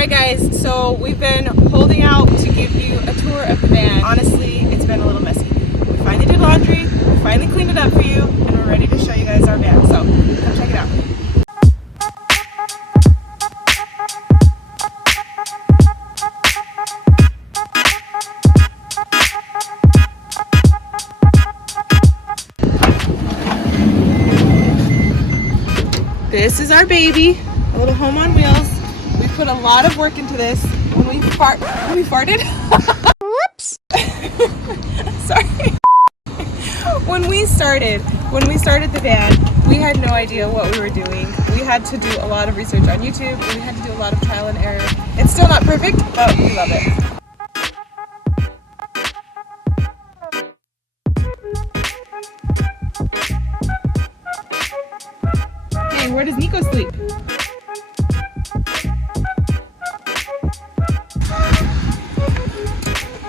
Alright guys, so we've been holding out to give you a tour of the van. Honestly, it's been a little messy. We finally did laundry, we finally cleaned it up for you, and we're ready to show you guys our van. So, come check it out. This is our baby, a little home on wheels. We put a lot of work into this. When we farted. Whoops. Sorry. When we started the van, we had no idea what we were doing. We had to do a lot of research on YouTube. We had to do a lot of trial and error. It's still not perfect, but we love it. Hey, where does Nico sleep?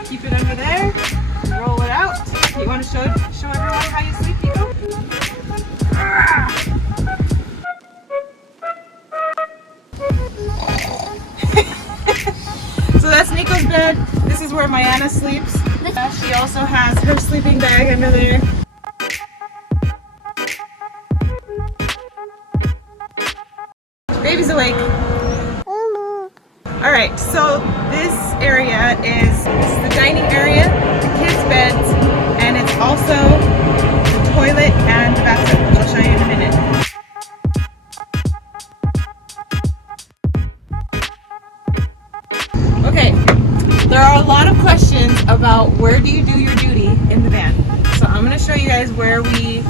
Keep it under there. Roll it out. You want to show everyone how you sleep, Nico? So that's Nico's bed. This is where Mayana sleeps. She also has her sleeping bag under there. Baby's awake. Alright, so this area is the dining area, the kids' beds, and it's also the toilet and the bathtub, which I'll show you in a minute. Okay, there are a lot of questions about where do you do your duty in the van. So I'm going to show you guys where we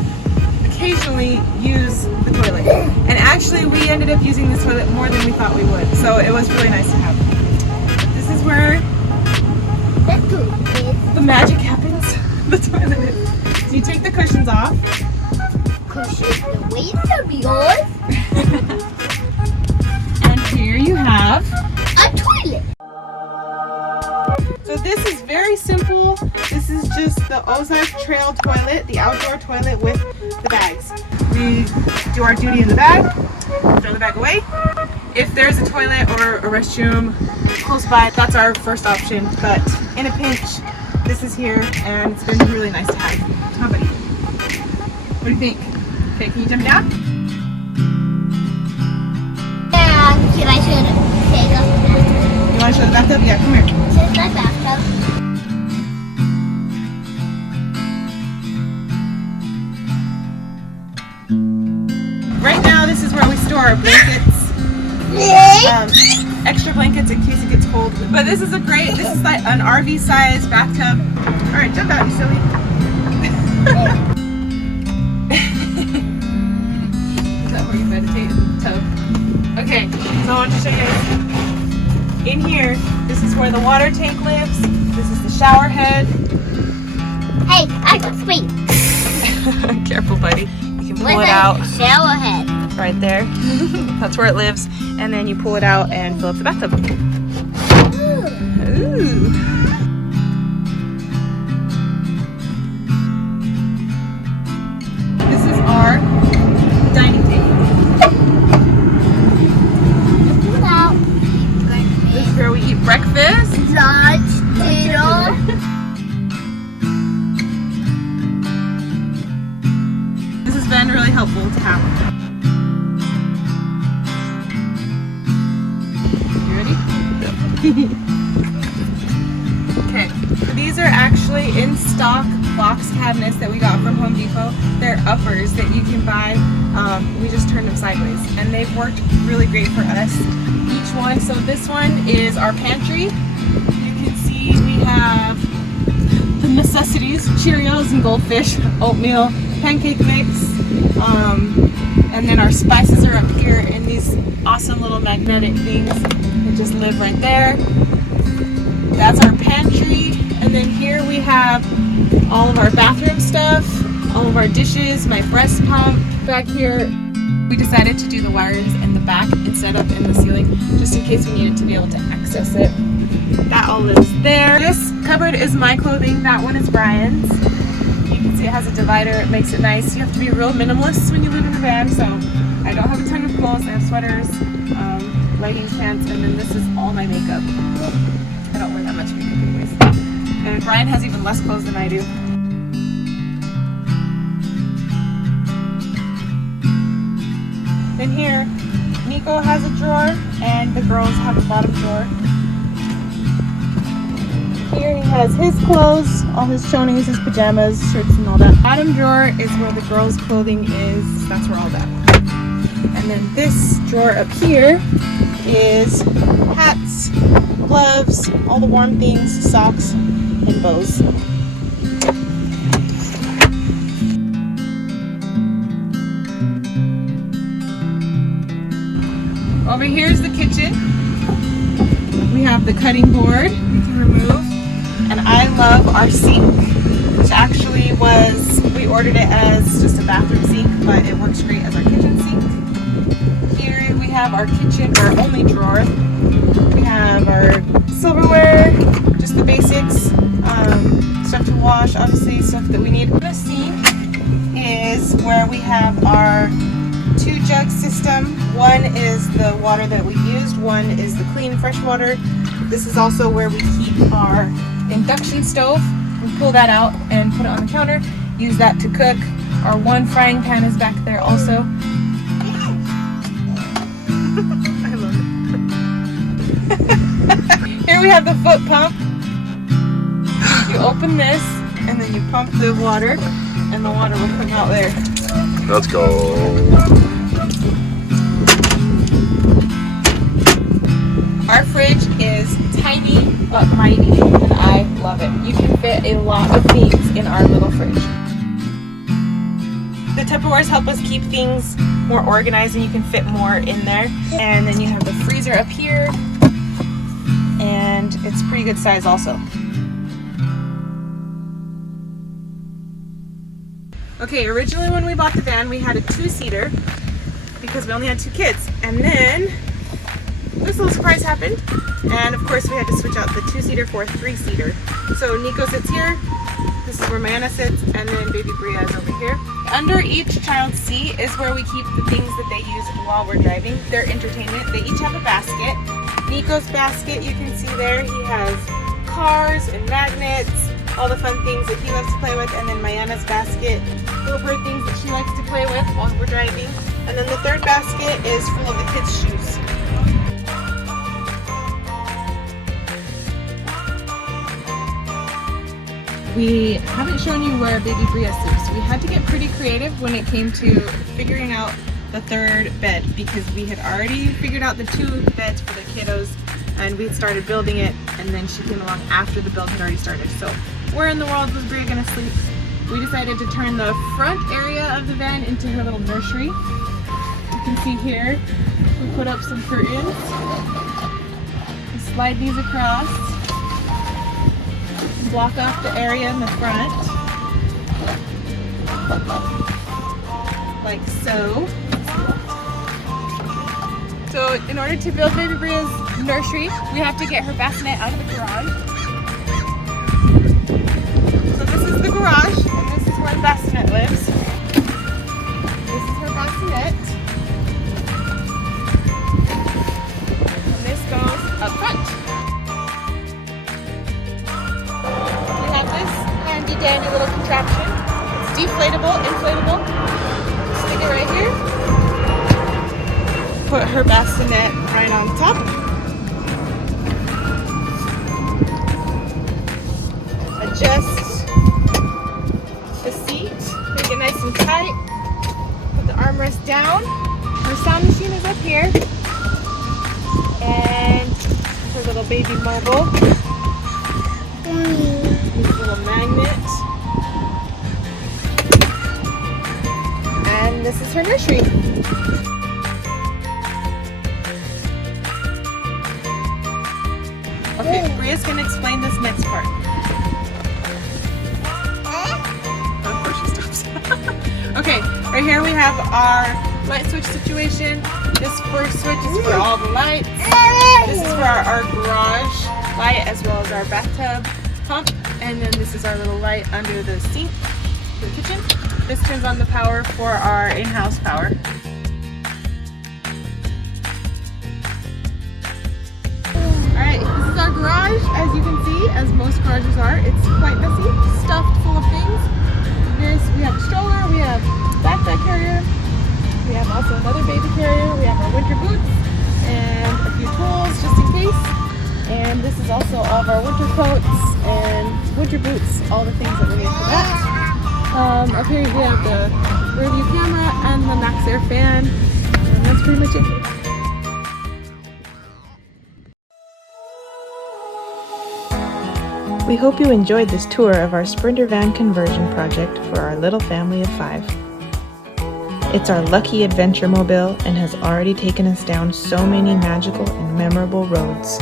occasionally use the toilet. And actually we ended up using this toilet more than we thought we would. So it was really nice to have. This is where the magic happens. The toilet is. So you take the cushions off. Cushions, the weights are yours. And here you have a toilet. So this is very simple. This is just the Ozark Trail toilet, the outdoor toilet with the bags. We do our duty in the bag, throw the bag away. If there's a toilet or a restroom close by, that's our first option. But in a pinch, this is here, and it's been really nice to have. Huh, buddy? What do you think? Okay, can you jump down? And can I show the bathtub? You want to show the bathtub? Yeah, come here. This is my bathtub. Right now, this is where we store our blankets. Extra blankets in case it gets cold. But this is this is like an RV size bathtub. All right, jump out, you silly. Is that where you meditate in the tub? Okay, so I want to show you guys. In here, this is where the water tank lives. This is the shower head. Hey, I got sweet. Careful, buddy. You can pull it out. Shower head. Right there. That's where it lives. And then you pull it out and fill up the bathtub. Ooh. This is our dining table. Pull out. This is where we eat breakfast. Lunch, dinner. This has been really helpful to have. Okay, so these are actually in stock box cabinets that we got from Home Depot. They're uppers that you can buy. We just turned them sideways, and they've worked really great for us. Each one, so this one is our pantry. You can see we have the necessities: Cheerios and Goldfish, oatmeal, pancake mix, and then our spices are up here in these awesome little magnetic things that just live right there. That's our pantry, and then here we have all of our bathroom stuff, all of our dishes, my breast pump. Back here, we decided to do the wires in the back instead of in the ceiling, just in case we needed to be able to access it. That all lives there. This cupboard is my clothing, that one is Brian's. You can see it has a divider, it makes it nice. You have to be real minimalist when you live in the van, so I don't have a ton of clothes. I have sweaters, leggings, pants, and then this is all my makeup. I don't wear that much makeup anyways. And Brian has even less clothes than I do. Then here, Nico has a drawer and the girls have a bottom drawer. Here he has his clothes, all his chonies, his pajamas, shirts and all that. Bottom drawer is where the girls' clothing is. That's where all that. And then this drawer up here is hats, gloves, all the warm things, socks, and bows. Over here is the kitchen. We have the cutting board we can remove. And I love our sink, which actually we ordered it as just a bathroom sink, but it works great as our kitchen sink. Here we have our kitchen, our only drawer. We have our silverware, just the basics, stuff to wash, obviously, stuff that we need. The sink is where we have our 2-jug system. One is the water that we used, one is the clean fresh water. This is also where we keep our induction stove. We pull that out and put it on the counter, use that to cook. Our one frying pan is back there also. I love it. Here we have the foot pump. You open this and then you pump the water and the water will come out there. Let's go. Our fridge is tiny but mighty, and I love it. You can fit a lot of things in our little fridge. The Tupperwares help us keep things more organized and you can fit more in there. And then you have the freezer up here, and it's pretty good size also. Okay, originally when we bought the van, we had a 2-seater because we only had 2 kids. And then this little surprise happened, and of course we had to switch out the 2-seater for a 3-seater. So Nico sits here, this is where Mayanna sits, and then baby Bria is over here. Under each child's seat is where we keep the things that they use while we're driving, their entertainment. They each have a basket. Nico's basket, you can see there, he has cars and magnets, all the fun things that he loves to play with, and then Mayanna's basket, full of her things that she likes to play with while we're driving. And then the third basket is full of the kids' shoes. We haven't shown you where baby Bria sleeps. We had to get pretty creative when it came to figuring out the third bed because we had already figured out the 2 beds for the kiddos and we had started building it, and then she came along after the build had already started. So where in the world was Bria gonna sleep? We decided to turn the front area of the van into her little nursery. You can see here, we put up some curtains. We slide these across. Block off the area in the front, like so. So in order to build baby Bria's nursery, we have to get her bassinet out of the garage. So this is the garage, and this is where the bassinet lives. This is her bassinet. And this goes up front. Dandy little contraption. It's deflatable, inflatable. Stick it right here. Put her bassinet right on top. Adjust the seat, make it nice and tight. Put the armrest down. Her sound machine is up here. And her little baby mobile. This little magnet. And this is her nursery. Okay, Bria's gonna explain this next part. Of course she stops. Okay, right here we have our light switch situation. This first switch is for all the lights. This is for our garage light as well as our bathtub pump, and then this is our little light under the sink for the kitchen. This turns on the power for our in-house power. garage, as you can see, as most garages are, it's quite messy, stuffed full of things. We have a stroller, we have backpack carrier, we have also another baby carrier, we have our winter boots, and a few tools just in case. And this is also all of our winter coats and winter boots, all the things that we need for that. Up here we have the rear view camera and the Max Air fan, and that's pretty much it. We hope you enjoyed this tour of our Sprinter van conversion project for our little family of 5. It's our lucky adventure mobile and has already taken us down so many magical and memorable roads.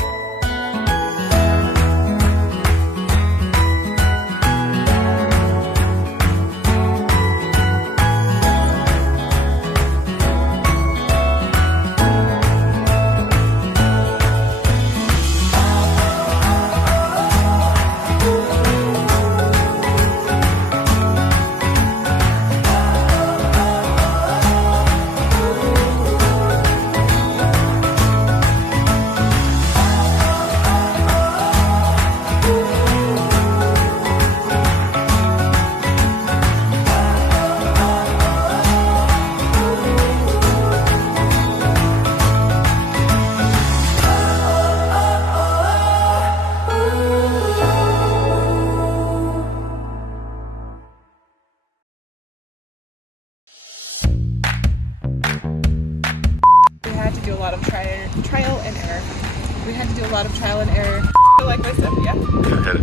Do a lot of trial and error. We had to do a lot of trial and error. You like my stuff, yeah? Hit it.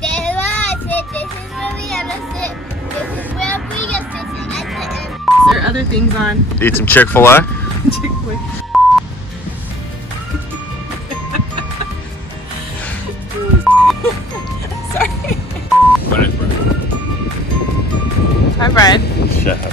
This is where I sit. This is where we gonna sit. This is where we gonna sit at the end. There are other things on. Eat some Chick-fil-A. Chick-fil-A. Sorry. Hi, Brian. Shut up.